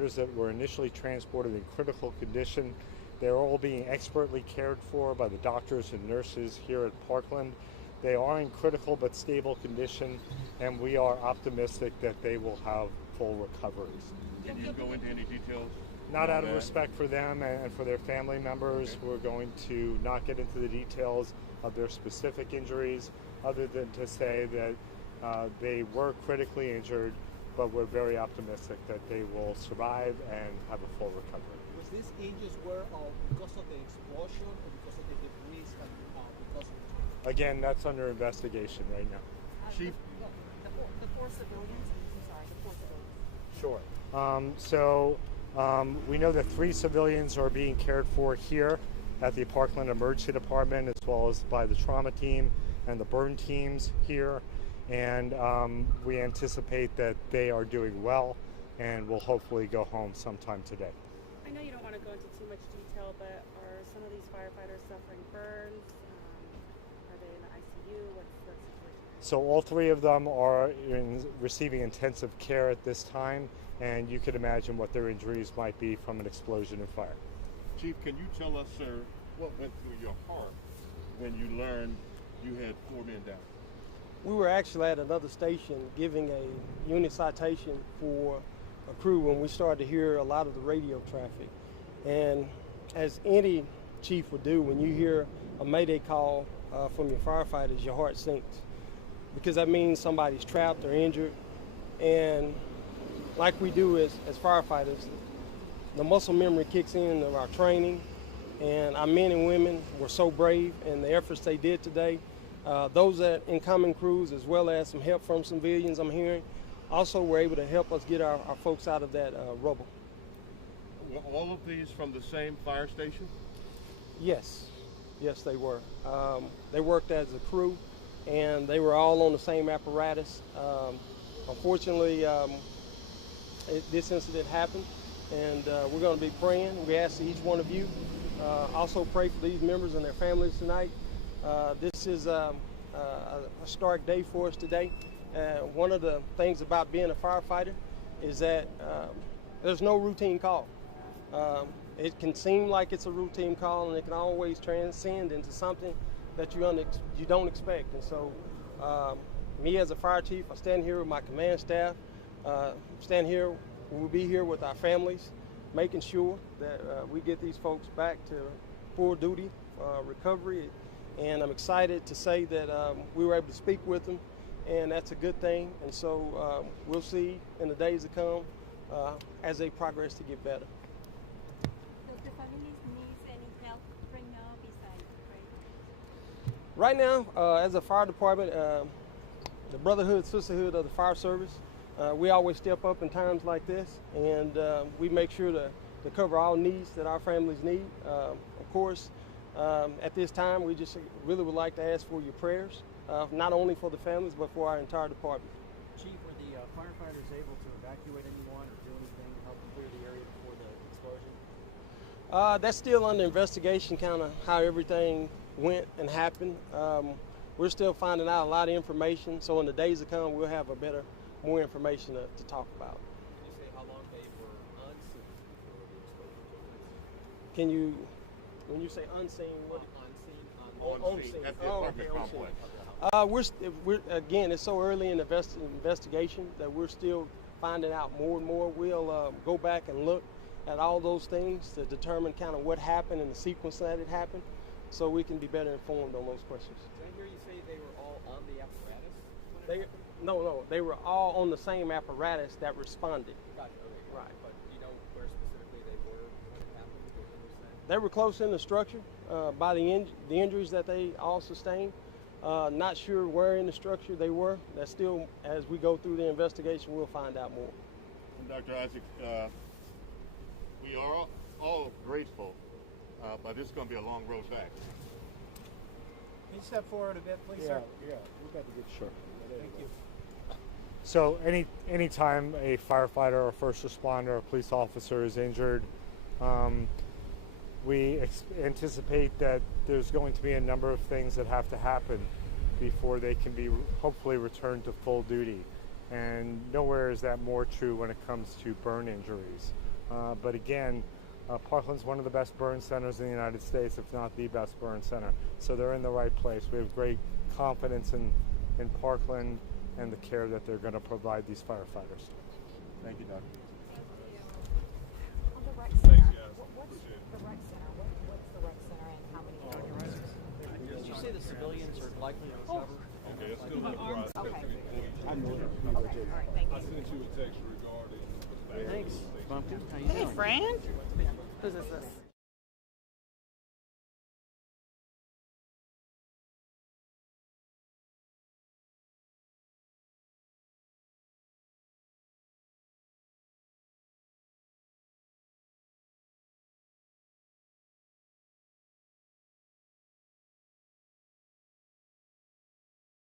firefighters that were initially transported in critical condition. They're all being expertly cared for by the doctors and nurses here at Parkland. They are in critical but stable condition, and we are optimistic that they will have full recoveries. Can you go into any details? Not out of respect for them and for their family members. Okay. We're going to not get into the details of their specific injuries, other than to say that they were critically injured, but we're very optimistic that they will survive and have a full recovery. Was these injuries because of the explosion or because of the debris because of the... Again, that's under investigation right now. Chief? The four civilians, I'm sorry, the four civilians. Sure. We know that 3 civilians are being cared for here at the Parkland Emergency Department, as well as by the trauma team and the burn teams here. And we anticipate that they are doing well and will hopefully go home sometime today. I know you don't want to go into too much detail, but are some of these firefighters suffering burns? Are they in the ICU? What's the situation? So all 3 of them are receiving intensive care at this time, and you could imagine what their injuries might be from an explosion and fire. Chief, can you tell us, sir, what went through your heart when you learned you had 4 men down? We were actually at another station giving a unit citation for a crew when we started to hear a lot of the radio traffic. And as any chief would do, when you hear a mayday call from your firefighters, your heart sinks, because that means somebody's trapped or injured. And like we do as firefighters, the muscle memory kicks in of our training, and our men and women were so brave in the efforts they did today. Those that incoming crews, as well as some help from civilians I'm hearing, also were able to help us get our folks out of that rubble. Were all of these from the same fire station? Yes, they were. They worked as a crew, and they were all on the same apparatus. Unfortunately, this incident happened, and we're going to be praying. We ask each one of you also pray for these members and their families tonight. This is a stark day for us today. One of the things about being a firefighter is that there's no routine call. It can seem like it's a routine call, and it can always transcend into something that you don't expect. And so me as a fire chief, I stand here with my command staff, we'll be here with our families, making sure that we get these folks back to full duty recovery. And I'm excited to say that we were able to speak with them, and that's a good thing. And so we'll see in the days to come as they progress to get better. Do the families need any help right now besides praying? Right now, as a fire department, the brotherhood, sisterhood of the fire service, we always step up in times like this, and we make sure to cover all needs that our families need. Of course, at this time, we just really would like to ask for your prayers, not only for the families, but for our entire department. Chief, were the firefighters able to evacuate anyone or do anything to help clear the area before the explosion? That's still under investigation, kind of how everything went and happened. We're still finding out a lot of information, so in the days to come, we'll have more information to talk about. Can you say how long they were unseen before the explosion took place? Can you, when you say unseen, what? Unseen at the apartment complex. We're again, it's so early in the investigation that we're still finding out more and more. We'll go back and look at all those things to determine kind of what happened and the sequence that it happened, so we can be better informed on those questions. Did I hear you say they were all on the apparatus? No, they were all on the same apparatus that responded. Gotcha. Okay. Right. But do you know where specifically they were when it happened? They were close in the structure by the injuries that they all sustained. Not sure where in the structure they were. That's still, as we go through the investigation, we'll find out more. And Dr. Isaac, we are all grateful, but this is going to be a long road back. Can you step forward a bit, please, sir? Yeah, we've got to get sure. Thank you. So anytime a firefighter or first responder or police officer is injured, we anticipate that there's going to be a number of things that have to happen before they can be hopefully returned to full duty. And nowhere is that more true when it comes to burn injuries. But again, Parkland's one of the best burn centers in the United States, if not the best burn center. So they're in the right place. We have great confidence in Parkland and the care that they're going to provide these firefighters. Thank you, Doc. On the rec center, what's the rec center? What's the rec center and how many volunteers? Did you say the civilians are likely to recover? Okay, it's still in the process. Okay. I'm Okay, all right, thank I you. sent you a text regarding. Thanks, Bumpkin. How you Hey, doing? friend. Who's this?